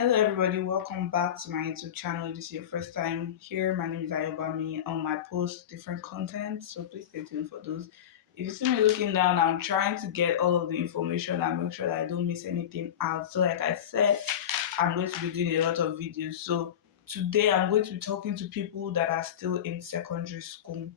Hello everybody, welcome back to my YouTube channel. If this is your first time here. My name is Ayobami. On my post different content, so please stay tuned for those. If you see me looking down, I'm trying to get all of the information and make sure that I don't miss anything out. So like I said, I'm going to be doing a lot of videos. So today I'm going to be talking to people that are still in secondary school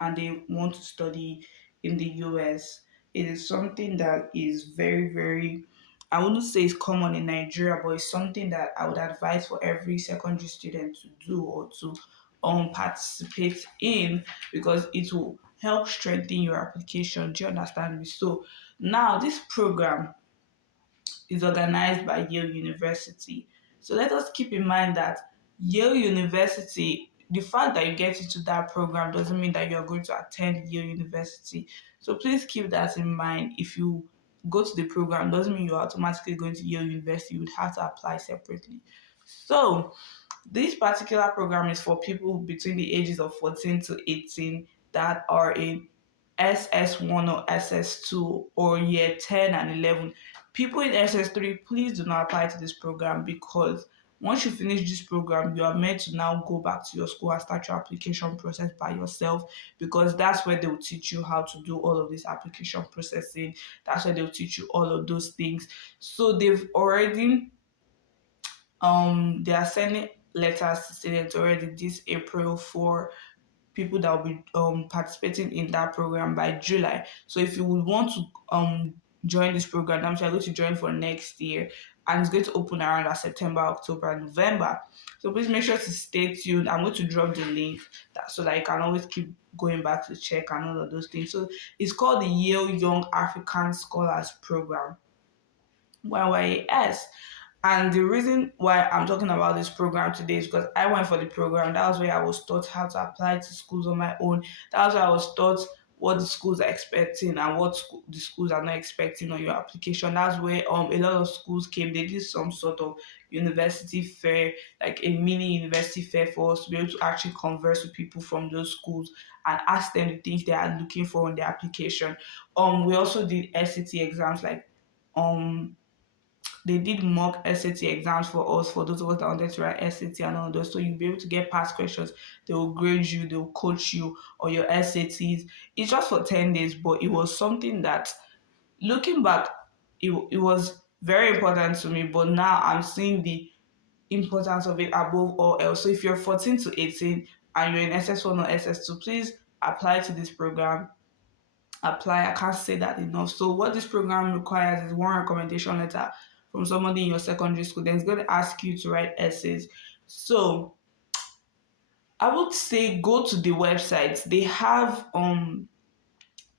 and they want to study in the US. It is something that is very, I wouldn't say it's common in Nigeria, but it's something that I would advise for every secondary student to do or to participate in because it will help strengthen your application. Do you understand me? So now this program is organized by Yale University. So let us keep in mind that Yale University, the fact that you get into that program doesn't mean that you're going to attend Yale University. So please keep that in mind. If you go to the program, doesn't mean you're automatically going to Yale University. You would have to apply separately. So this particular program is for people between the ages of 14 to 18 that are in SS1 or SS2 or year 10 and 11. People in SS3, please do not apply to this program because once you finish this program, you are meant to now go back to your school and start your application process by yourself because that's where they will teach you how to do all of this application processing. That's where they'll teach you all of those things. So they've already they are sending letters to students already this April for people that will be participating in that program by July. So if you would want to join this program, I'm going to join for next year and it's going to open around September, October, November. So please make sure to stay tuned. I'm going to drop the link so that you can always keep going back to check and all of those things. So it's called the Yale Young African Scholars Program. YYAS. And the reason why I'm talking about this program today is because I went for the program. That was where I was taught how to apply to schools on my own. That was where I was taught what the schools are expecting and what the schools are not expecting on your application. That's where a lot of schools came. They did some sort of university fair, like a mini university fair for us to be able to actually converse with people from those schools and ask them the things they are looking for on their application. We also did SAT exams like um they did mock SAT exams for us, for those of us that wanted to write SAT and all those. So you'll be able to get past questions. They will grade you, they will coach you on your SATs. It's just for 10 days, but it was something that, looking back, it was very important to me. But now I'm seeing the importance of it above all else. So if you're 14 to 18 and you're in SS1 or SS2, please apply to this program. Apply. I can't say that enough. So what this program requires is one recommendation letter from somebody in your secondary school. Then it's going to ask you to write essays. So I would say go to the website. They have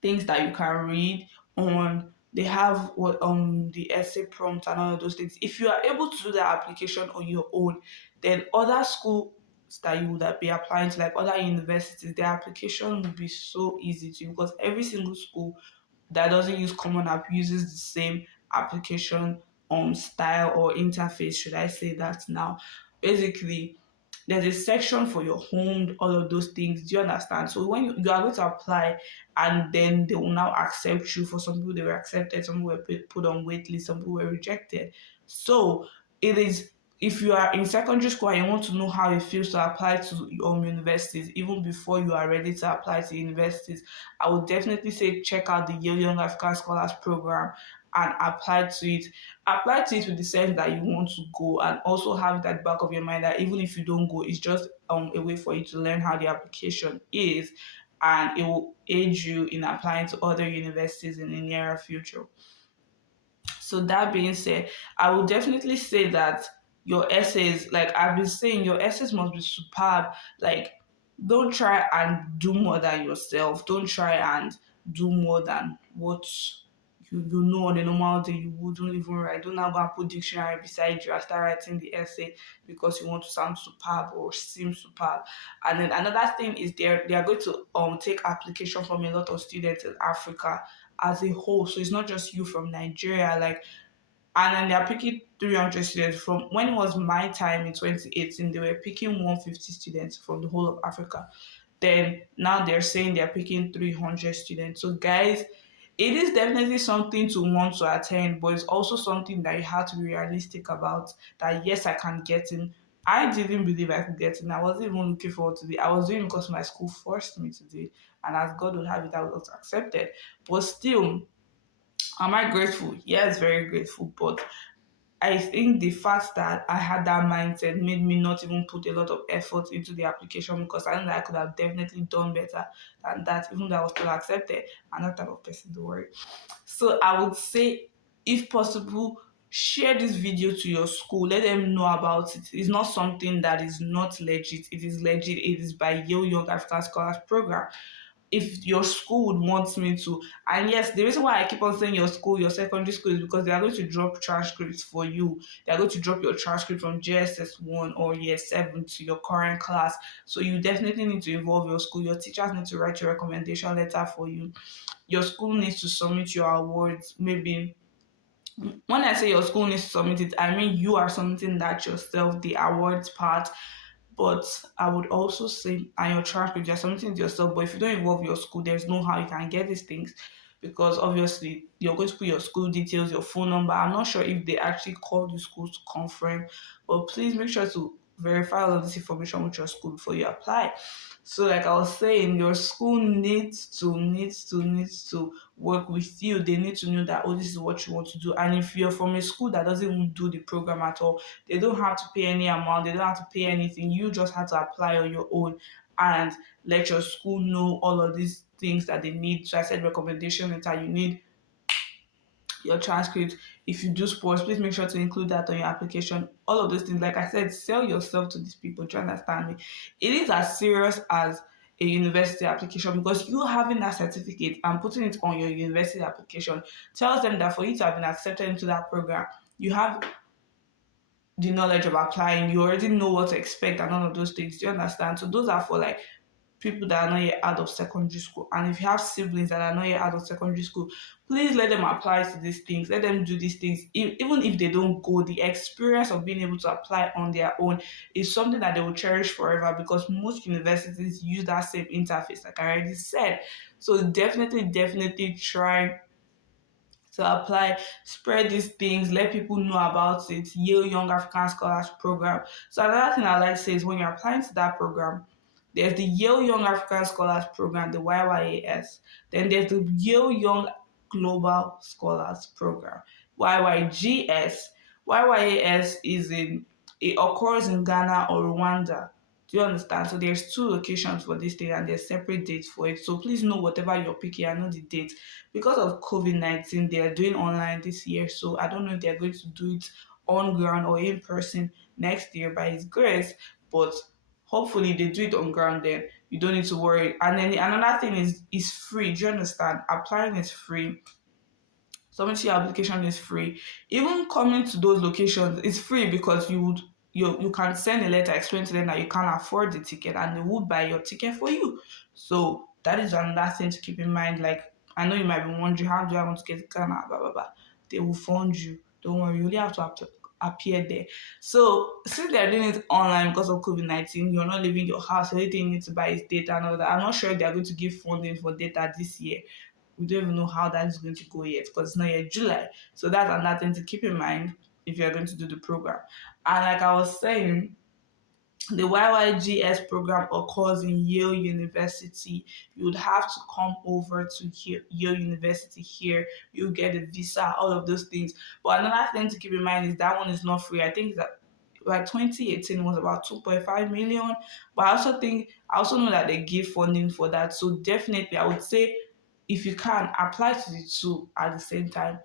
things that you can read on. They have what the essay prompt and all of those things. If you are able to do the application on your own, then other schools that you would be applying to, like other universities, their application will be so easy to you because every single school that doesn't use Common App uses the same application style or interface, should I say that now? Basically, there's a section for your home, all of those things. Do you understand? So when you are going to apply, and then they will now accept you. For some people, they were accepted, some people were put on wait list, some people were rejected. So it is, if you are in secondary school and you want to know how it feels to apply to universities, even before you are ready to apply to universities, I would definitely say check out the Yale Young African Scholars Program and apply to it. Apply to it with the sense that you want to go, and also have that back of your mind that even if you don't go, it's just a way for you to learn how the application is, and it will aid you in applying to other universities in the nearer future. So that being said, I would definitely say that your essays, like I've been saying, your essays must be superb. Like, don't try and do more than yourself. Don't try and do more than what you know on a normal day you wouldn't even write. Don't now go and put dictionary beside you and start writing the essay because you want to sound superb or seem superb. And then another thing is they are going to take application from a lot of students in Africa as a whole. So it's not just you from Nigeria, like, and then they're picking 300 students from, when it was my time in 2018, they were picking 150 students from the whole of Africa. Then now they're saying they're picking 300 students. So guys, It is definitely something to want to attend, but it's also something that you have to be realistic about. That yes, I can get in. I didn't believe I could get in. I wasn't even looking forward to it. I was doing it because my school forced me to do it, and as God would have it, I was accepted. But still, am I grateful? Yes, very grateful. But I think the fact that I had that mindset made me not even put a lot of effort into the application, because I know that I could have definitely done better than that, even though I was still accepted. I'm that type of person, don't worry. So I would say, if possible, share this video to your school. Let them know about it. It's not something that is not legit. It is legit. It is by Yale Young African Scholars Program. If your school would want me to, and yes, the reason why I keep on saying your school, your secondary school, is because they are going to drop transcripts for you. They are going to drop your transcript from JSS 1 or year 7 to your current class. So you definitely need to involve your school. Your teachers need to write your recommendation letter for you. Your school needs to submit your awards. Maybe when I say your school needs to submit it, I mean you are submitting that yourself, the awards part. But I would also say, and your transcript, you're submitting it yourself. But if you don't involve your school, there's no how you can get these things, because obviously you're going to put your school details, your phone number. I'm not sure if they actually call the school to confirm, but please make sure to verify all of this information with your school before you apply. So, like I was saying, your school needs to work with you. They need to know that, oh, this is what you want to do. And if you're from a school that doesn't even do the program at all, they don't have to pay any amount, they don't have to pay anything. You just have to apply on your own and let your school know all of these things that they need. So I said recommendation letter, you need your transcript. If you do sports, please make sure to include that on your application. All of those things, like I said, sell yourself to these people. Do you understand me? It is as serious as a university application, because you having that certificate and putting it on your university application tells them that for you to have been accepted into that program, you have the knowledge of applying, you already know what to expect and all of those things. Do you understand? So those are for like people that are not yet out of secondary school. And if you have siblings that are not yet out of secondary school, please let them apply to these things. Let them do these things. Even if they don't go, the experience of being able to apply on their own is something that they will cherish forever, because most universities use that same interface, like I already said. So definitely try to apply, spread these things, let people know about it. Yale Young African Scholars Program. So another thing I like to say is, when you're applying to that program, there's the Yale Young African Scholars Program, the YYAS. Then there's the Yale Young Global Scholars Program, YYGS. YYAS is in it occurs in Ghana or Rwanda. Do you understand? So there's two locations for this thing, and there's separate dates for it. So please know whatever you're picking, I know the date. Because of COVID-19, they are doing online this year. So I don't know if they're going to do it on ground or in person next year by His grace. But hopefully they do it on ground, then you don't need to worry. And then another thing is free. Do you understand? Applying is free. Submitting your application is free. Even coming to those locations is free, because you can send a letter explaining to them that you can't afford the ticket, and they will buy your ticket for you. So that is another thing to keep in mind. Like, I know you might be wondering, how do I want to get to Ghana? Blah blah blah. They will fund you. Don't worry, you only have to appear there. So since they're doing it online because of COVID-19, you're not leaving your house. The only thing you need to buy is data and all that. I'm not sure if they're going to give funding for data this year. We don't even know how that is going to go yet, because it's not yet July. So that's another thing to keep in mind if you're going to do the program. And like I was saying, the YYGS program occurs in Yale University. You would have to come over to Yale University here. You get a visa, all of those things. But another thing to keep in mind is that one is not free. I think that like 2018 was about 2.5 million. But I also know that they give funding for that. So definitely I would say, if you can, apply to the two at the same time.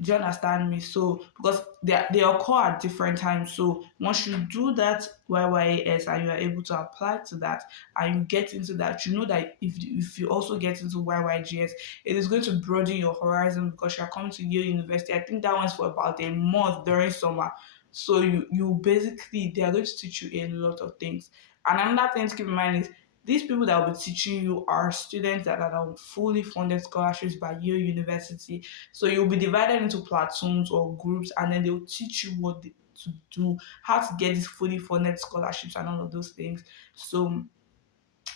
Do you understand me? So because they occur at different times. So once you do that YYAS and you are able to apply to that and you get into that, you know that if you also get into YYGS, it is going to broaden your horizon, because you're coming to Yale University. I think that one's for about a month during summer. So you basically, they are going to teach you a lot of things. And another thing to keep in mind is, these people that will be teaching you are students that are on fully funded scholarships by Yale University. So you'll be divided into platoons or groups, and then they'll teach you to do, how to get these fully funded scholarships and all of those things. So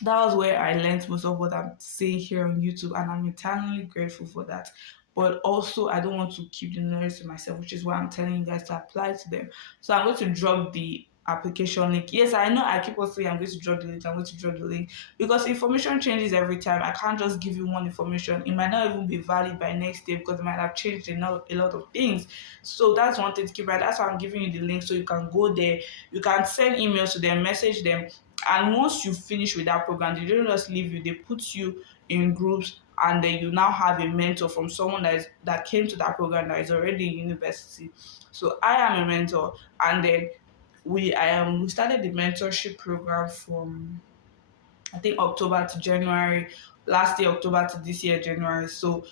that was where I learned most of what I'm saying here on YouTube, and I'm eternally grateful for that. But also, I don't want to keep the knowledge to myself, which is why I'm telling you guys to apply to them. So I'm going to drop the application link. Yes, I know I keep on saying I'm going to drop the link, I'm going to drop the link because information changes every time. I can't just give you one information. It might not even be valid by next day because it might have changed a lot of things. So that's one thing to keep right. That's why I'm giving you the link so you can go there. You can send emails to them, message them, and once you finish with that program, they don't just leave you, they put you in groups, and then you now have a mentor from someone that came to that program that is already in university. So I am a mentor, and then we started the mentorship program from I think October to January, last year October to this year January. So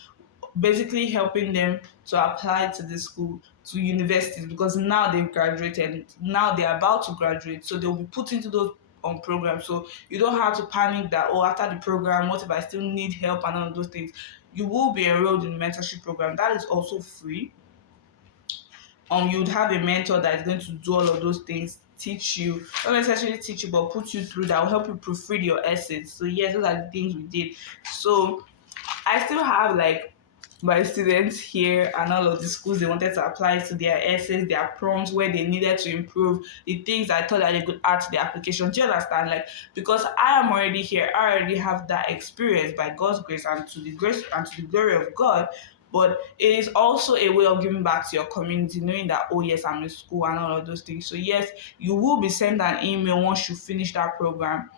basically helping them to apply to the school, to universities, because now they've graduated, now they're about to graduate, so they'll be put into those on programs. So you don't have to panic that, oh, after the program, what if I still need help and all of those things. You will be enrolled in the mentorship program that is also free. You'd have a mentor that is going to do all of those things, teach you, not necessarily teach you, but put you through, that will help you proofread your essays. So yes, those are the things we did. So I still have like my students here and all of the schools they wanted to apply to their essays, their prompts, where they needed to improve the things I thought that they could add to the application. Do you understand? Like, because I am already here, I already have that experience by God's grace and to the grace and to the glory of God. But it is also a way of giving back to your community, knowing that, oh yes, I'm in school and all of those things. So yes, you will be sent an email once you finish that program,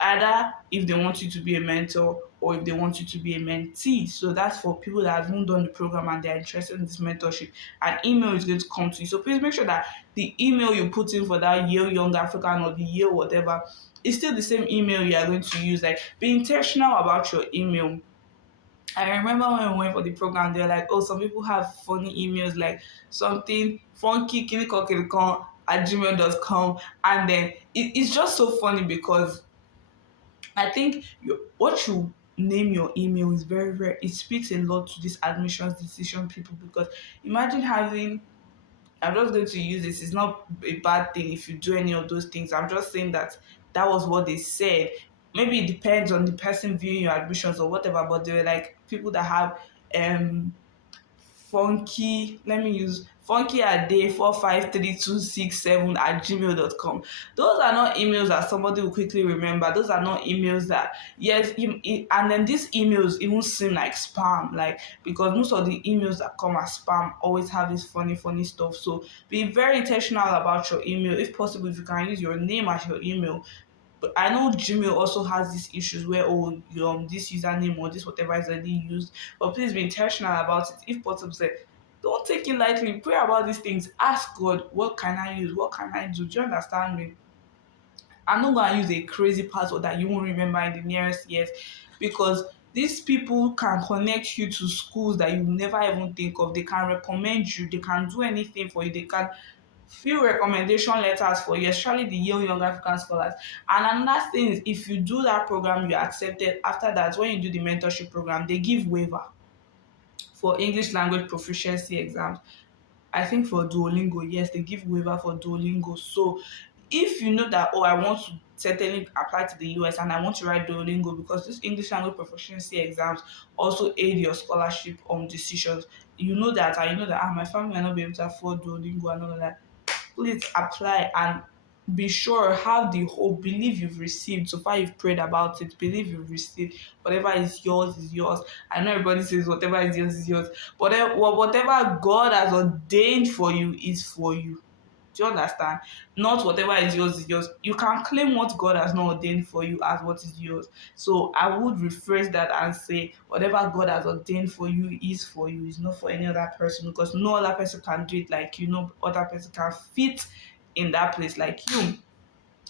either if they want you to be a mentor or if they want you to be a mentee. So that's for people that haven't done the program and they're interested in this mentorship. An email is going to come to you. So please make sure that the email you put in for that Yale Young African or the Yale whatever is still the same email you are going to use. Like, be intentional about your email. I remember when we went for the program, they were like, oh, some people have funny emails, like something funky kinikon at gmail.com. And then it's just so funny because I think what you name your email is very, very, it speaks a lot to these admissions decision people, because imagine having, I'm just going to use this, it's not a bad thing if you do any of those things. I'm just saying that that was what they said. Maybe it depends on the person viewing your admissions or whatever, but they were like people that have um funky, let me use funky a day 453267 at gmail.com. Those are not emails that somebody will quickly remember. Those are not emails that, yes, and then these emails even seem like spam, like, because most of the emails that come as spam always have this funny, funny stuff. So be very intentional about your email. If possible, if you can use your name as your email. But I know Gmail also has these issues where, oh, this username or this whatever is already used. But please be intentional about it. If possible, say, don't take it lightly. Pray about these things. Ask God, what can I use? What can I do? Do you understand me? I'm not going to use a crazy password that you won't remember in the nearest years, because these people can connect you to schools that you never even think of. They can recommend you. They can do anything for you. They can few recommendation letters for you, especially the Young African Scholars. And another thing is, if you do that program, you're accepted. After that, when you do the mentorship program, they give waiver for English language proficiency exams. I think for Duolingo, yes, they give waiver for Duolingo. So if you know that, oh, I want to certainly apply to the US and I want to write Duolingo, because this English language proficiency exams also aid your scholarship decisions. You know that, and you know that, my family will not be able to afford Duolingo and all of that. Please apply and be sure, have the hope, believe you've received. So far you've prayed about it, believe you've received. Whatever is yours is yours. I know everybody says whatever is yours, but whatever God has ordained for you is for you. Do you understand? Not whatever is yours. You can claim what God has not ordained for you as what is yours. So I would rephrase that and say, whatever God has ordained for you is for you. It's not for any other person, because no other person can do it like you. No other person can fit in that place like you.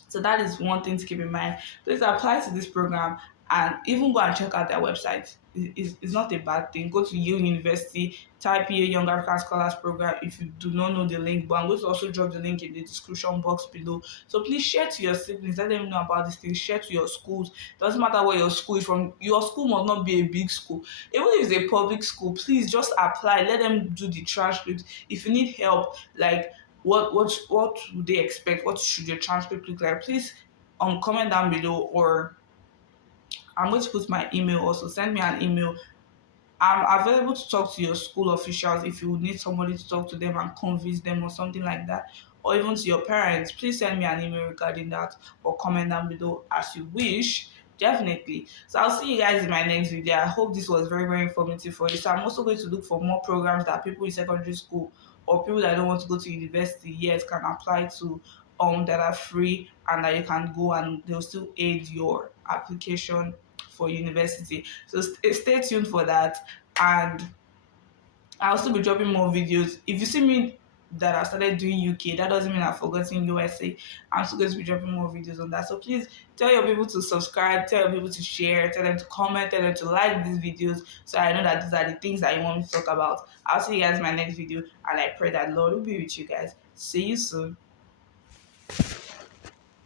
So that is one thing to keep in mind. Please apply to this program and even go and check out their website. It's not a bad thing. Go to Yale University, type Yale Young African Scholars Program if you do not know the link. But I'm going to also drop the link in the description box below. So please share to your siblings, let them know about these things. Share to your schools. Doesn't matter where your school is from. Your school must not be a big school. Even if it's a public school, please just apply. Let them do the transcript. If you need help, like what would they expect? What should your transcript look like? Please comment down below, or I'm going to put my email also. Send me an email. I'm available to talk to your school officials if you need somebody to talk to them and convince them or something like that, or even to your parents. Please send me an email regarding that or comment down below as you wish. Definitely. So I'll see you guys in my next video. I hope this was very, very informative for you. So I'm also going to look for more programs that people in secondary school or people that don't want to go to university yet can apply to, that are free and that you can go and they'll still aid your application for university. So stay tuned for that. And I'll still be dropping more videos. If you see me that I started doing UK, that doesn't mean I've forgotten USA. I'm still going to be dropping more videos on that. So please tell your people to subscribe, tell your people to share, tell them to comment, tell them to like these videos so I know that these are the things that you want me to talk about. I'll see you guys in my next video, and I pray that Lord will be with you guys. See you soon.